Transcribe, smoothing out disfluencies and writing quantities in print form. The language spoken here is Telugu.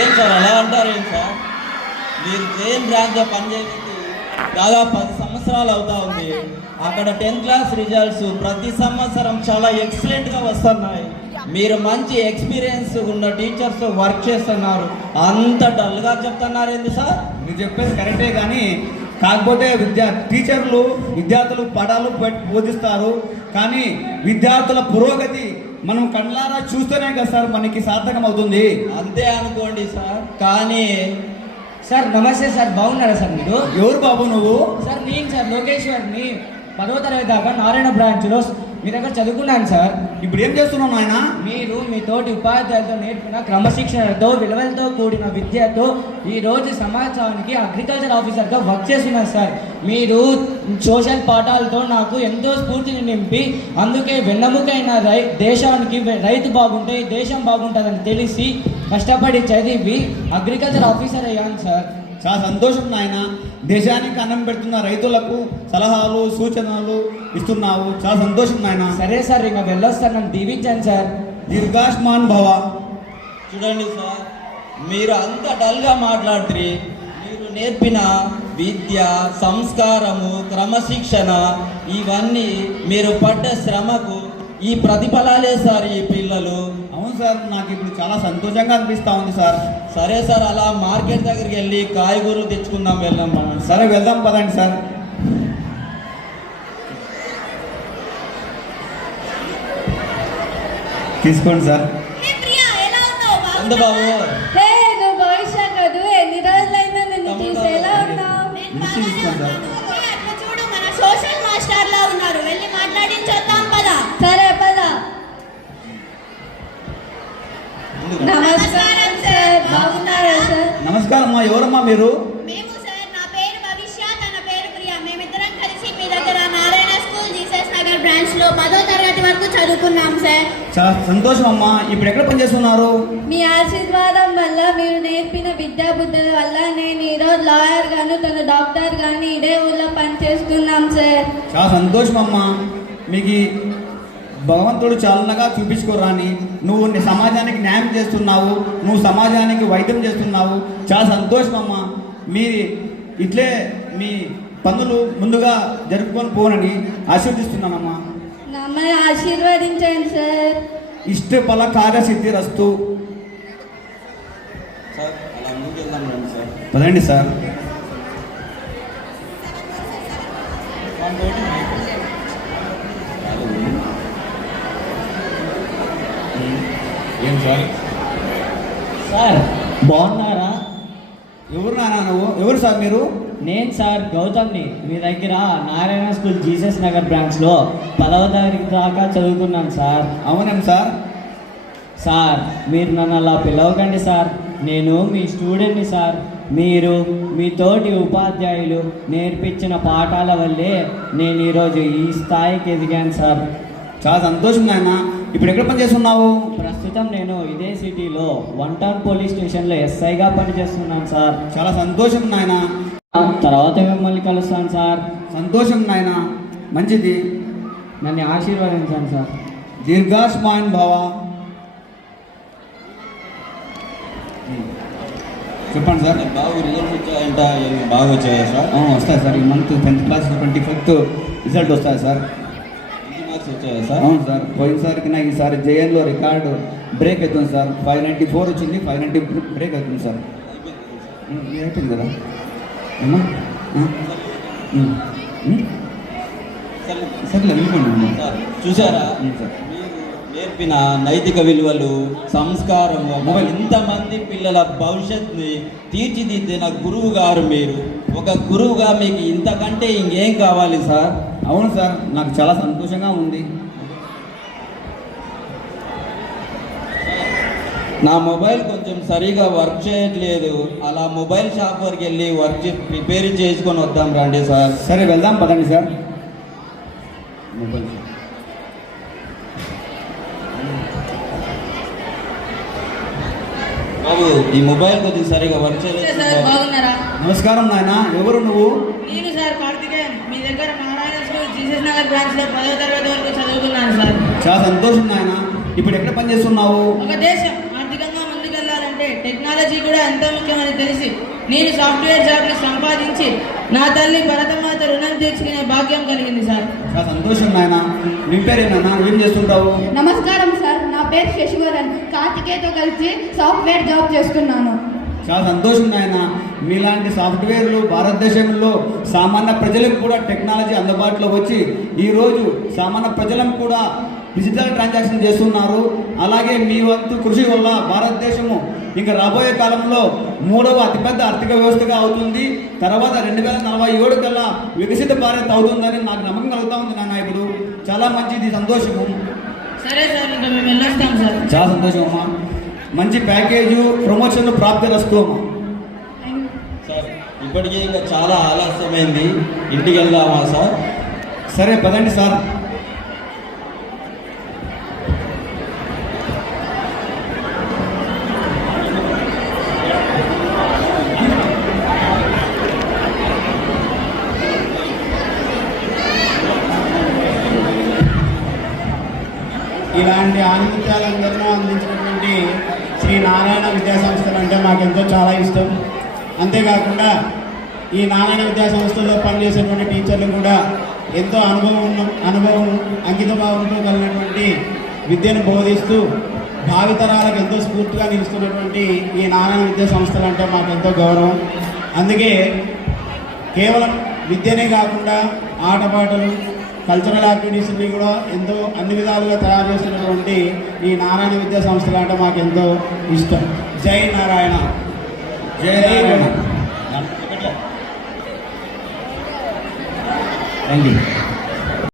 ఏం సార్ అలా అంటారు ఏం సార్? మీరు జైన్ బ్రాంచ్లో పనిచేసి దాదాపు 10 సంవత్సరాలు అవుతా ఉంది. అక్కడ 10th క్లాస్ రిజల్ట్స్ ప్రతి సంవత్సరం చాలా ఎక్సలెంట్గా వస్తున్నాయి. మీరు మంచి ఎక్స్పీరియన్స్ ఉన్న టీచర్స్ వర్క్ చేస్తున్నారు, అంత డల్గా చెప్తున్నారు ఏంది సార్? మీరు చెప్పేది కరెక్టే, కానీ కాకపోతే టీచర్లు విద్యార్థులు పడాలు బోధిస్తారు, కానీ విద్యార్థుల పురోగతి మనం కళ్ళారా చూస్తేనే కదా సార్ మనకి సార్థకం అవుతుంది. అంతే అనుకోండి సార్, కానీ సార్ నమస్తే సార్, బాగున్నారా సార్ మీరు? ఎవరు బాబు నువ్వు? సార్ నేను సార్ లోకేశ్వర్ని, 10వ తరగతి దాకా నారాయణ బ్రాంచ్లో మీ దగ్గర చదువుకున్నాను సార్. ఇప్పుడు ఏం చేస్తున్నావు నాయన? మీరు మీ తోటి ఉపాధ్యాయులతో నేర్పిన క్రమశిక్షణతో విలువలతో కూడిన విద్యతో ఈరోజు సమాజానికి అగ్రికల్చర్ ఆఫీసర్గా వర్క్ చేస్తున్నారు సార్. మీరు సోషల్ పాఠాలతో నాకు ఎంతో స్ఫూర్తిని నింపి, అందుకే వెన్నెముకైన దేశానికి రైతు బాగుంటే దేశం బాగుంటుందని తెలిసి కష్టపడి చదివి అగ్రికల్చర్ ఆఫీసర్ అయ్యాను సార్. చాలా సంతోషం నాయన. దేశానికి అన్నం పెడుతున్న రైతులకు సలహాలు సూచనలు ఇస్తున్నావు, చాలా సంతోషం నాయన. సరే సార్, ఇంకా వెళ్ళొస్తాను, నన్ను దీవించండి సార్. దీర్ఘాష్మాన్ భవ. చూడండి సార్, మీరు అంత డల్గా మాట్లాడుతుంది. మీరు నేర్పిన విద్య, సంస్కారము, క్రమశిక్షణ ఇవన్నీ మీరు పడ్డ శ్రమకు ఈ ప్రతిఫలాలే సార్ ఈ పిల్లలు. అవును సార్, నాకు ఇప్పుడు చాలా సంతోషంగా అనిపిస్తూ ఉంది సార్. సరే సార్, అలా మార్కెట్ దగ్గరికి వెళ్ళి కాయగూరలు తెచ్చుకుందాం, వెళ్దాం మనం. సరే వెళ్దాం పదండి సార్. తీసుకోండి సార్. ఎంత బాబు? నువ్వు భవిష్య కదూ, ఎన్ని రోజులైనా నిన్ను చూసి ఎలా ఉన్నావు? తీసుకోండి సార్. చూడు, మన సోషల్ మాస్టర్ లా ఉన్నారు, వెళ్ళి మాట్లాడించొద్దాం పదా. సరే పదా. నమస్కారం సార్, బాగున్నారా సార్? నమస్కారం అమ్మా, ఎవరమ్మా మీరు? మేము సార్, నా పేరు భవిష్య, తన పేరు ప్రియా. మేమిద్దరం కలిసి మీ దగ్గర Narayana school Jesus Nagar branch లో 10వ తరగతి వరకు చదువుకున్నాం సార్. చాలా సంతోషం అమ్మా. ఇప్పుడు ఎక్కడ పనిచేస్తున్నారు? మీ ఆశీర్వాదం వల్ల, మీరు నేర్పిన విద్యా బుద్ధుల వల్ల నేను ఈరోజు లాయర్ గాను, తన డాక్టర్ గాని ఇదే ఊళ్ళో పనిచేస్తున్నాం సార్. చాలా సంతోషం అమ్మా. మీకు భగవంతుడు చాలనగా చూపించుకోరాని నువ్వు సమాజానికి న్యాయం చేస్తున్నావు, నువ్వు సమాజానికి వైద్యం చేస్తున్నావు. చాలా సంతోషం అమ్మా. మీరు ఇట్లే మీ పనులు ముందుగా జరుపుకొని పోనని ఆశీర్వదిస్తున్నానమ్మా. నమ్మని ఆశీర్వదించండి సార్. ఇష్టఫల కార్యసిద్ధి రస్తు. సార్ అలా ముందుకు వెళ్దాం రండి సార్. పదండి సార్. ఏం సార్? సార్ బాగున్నారా? ఎవరు నాన్న నువ్వు? ఎవరు సార్ మీరు? నేను సార్ గౌతమ్ని, మీ దగ్గర నారాయణ స్కూల్ జీసస్ నగర్ బ్రాంచ్లో 10వ తరగతి దాకా చదువుకున్నాను సార్. అవునండి సార్. సార్ మీరు నన్ను అలా పిలవకండి సార్, నేను మీ స్టూడెంట్ని సార్. మీరు మీ తోటి ఉపాధ్యాయులు నేర్పించిన పాఠాల వల్లే నేను ఈరోజు ఈ స్థాయికి ఎదిగాను సార్. చాలా సంతోషం నాయన. ఇప్పుడు ఎక్కడ పనిచేస్తున్నావు? ప్రస్తుతం నేను ఇదే సిటీలో 1 టౌన్ పోలీస్ స్టేషన్లో ఎస్ఐగా పనిచేస్తున్నాను సార్. చాలా సంతోషం నాయన. తర్వాత మిమ్మల్ని కలుస్తాను సార్. సంతోషం నాయన, మంచిది. నన్ను ఆశీర్వదించండి సార్. దీర్ఘాష్మాన్ భవ. చెప్పండి సార్. బాబు రిజల్ట్స్ వచ్చాయంట, బాగా వచ్చాయా సార్? వస్తాయి సార్. ఈ month 10th class 25th result వస్తాయి సార్. మార్క్స్ వచ్చాయా సార్? అవును సార్. పోయినసారికి నాకు ఈసారి జేఎన్లో రికార్డు బ్రేక్ అవుతుంది సార్. 594 వచ్చింది, 590 బ్రేక్ అవుతుంది సార్. అయిపోయింది కదా అమ్మా. సర్లే వెళ్ళిపోండి సార్ చూసారా, సార్. నేర్పిన నైతిక విలువలు, సంస్కారము, ఇంతమంది పిల్లల భవిష్యత్తుని తీర్చిదిద్దిన గురువు గారు మీరు. ఒక గురువుగా మీకు ఇంతకంటే ఇంకేం కావాలి సార్? అవును సార్, నాకు చాలా సంతోషంగా ఉంది. నా మొబైల్ కొంచెం సరిగా వర్క్ చేయట్లేదు, అలా మొబైల్ షాప్ వరకు వెళ్ళి రిపేర్ చేసుకొని వద్దాం రండి సార్. సరే వెళ్దాం పదండి సార్. మొబైల్ బాబు ఈ మొబైల్ కొద్దిగా సరిగా వర్క్ చేయలేదు. బాగున్నారా? నమస్కారం నాయన, ఎవరు నువ్వు? నేను సార్ కార్తికేయన్, మీ దగ్గర Narayana school Jesus Nagar branch లో 10వ తరగతి వరకు చదువుకున్నాను సార్. చాలా సంతోషం నాయన. ఇప్పుడు ఎక్కడ పనిచేస్తున్నావు? ఒక దేశం ఆర్థికంగా ముందుకెళ్లాలంటే టెక్నాలజీ టెక్నాలజీ కూడా ఎంత ముఖ్యమని తెలిసి నేను సాఫ్ట్వేర్ జాబ్ని సంపాదించి నా తల్లి భరతమాత రుణం తీర్చుకునే భాగ్యం కలిగింది సార్. చాలా సంతోషం నాయన. నీ పేరేనా? ఏం చేస్తుంటావు? నమస్కారం సార్, నా పేరు శశివరన్. కార్తికేయతో కలిసి సాఫ్ట్వేర్ జాబ్ చేస్తున్నాను. చాలా సంతోషం నాయన. మీలాంటి సాఫ్ట్వేర్లు భారతదేశంలో సామాన్య ప్రజలకు కూడా టెక్నాలజీ అందుబాటులో వచ్చి ఈరోజు సామాన్య ప్రజలను కూడా డిజిటల్ ట్రాన్సాక్షన్ చేస్తున్నారు. అలాగే మీ వంతు కృషి వల్ల భారతదేశము ఇంకా రాబోయే కాలంలో 3వ అతిపెద్ద ఆర్థిక వ్యవస్థగా అవుతుంది. తర్వాత 2047 కల్లా వికసిత భారత్ అవుతుందని నాకు నమ్మకం కలుగుతూ ఉంది నాన్న. ఇప్పుడు చాలా మంచిది, సంతోషము. సరే సార్, ఇంకా మేము వెళ్ళొస్తాం సార్. చాలా సంతోషం అమ్మా. మంచి ప్యాకేజు ప్రమోషన్ ప్రాప్తి రస్తు అమ్మా. సార్ ఇప్పటికే ఇంకా చాలా ఆలస్యమైంది, ఇంటికి వెళ్దామా సార్? సరే పదండి సార్. ఇలాంటి ఆనందాలందరినూ అందించినటువంటి శ్రీ నారాయణ విద్యా సంస్థలు అంటే మాకెంతో చాలా ఇష్టం. అంతేకాకుండా ఈ నారాయణ విద్యా సంస్థలో పనిచేసేటువంటి టీచర్లు కూడా ఎంతో అనుభవం అంకితభావంతో కలిగినటువంటి విద్యను బోధిస్తూ భావితరాలకు ఎంతో స్ఫూర్తిగా నిలుస్తున్నటువంటి ఈ నారాయణ విద్యా సంస్థలు అంటే మాకెంతో గౌరవం. అందుకే కేవలం విద్యనే కాకుండా ఆటపాటలు, కల్చరల్ యాక్టివిటీస్ని కూడా ఎంతో అన్ని విధాలుగా తయారు చేస్తున్నటువంటి ఈ నారాయణ విద్యా సంస్థలు అంటే మాకు ఎంతో ఇష్టం. జై నారాయణ. జై నారాయణ. Thank you.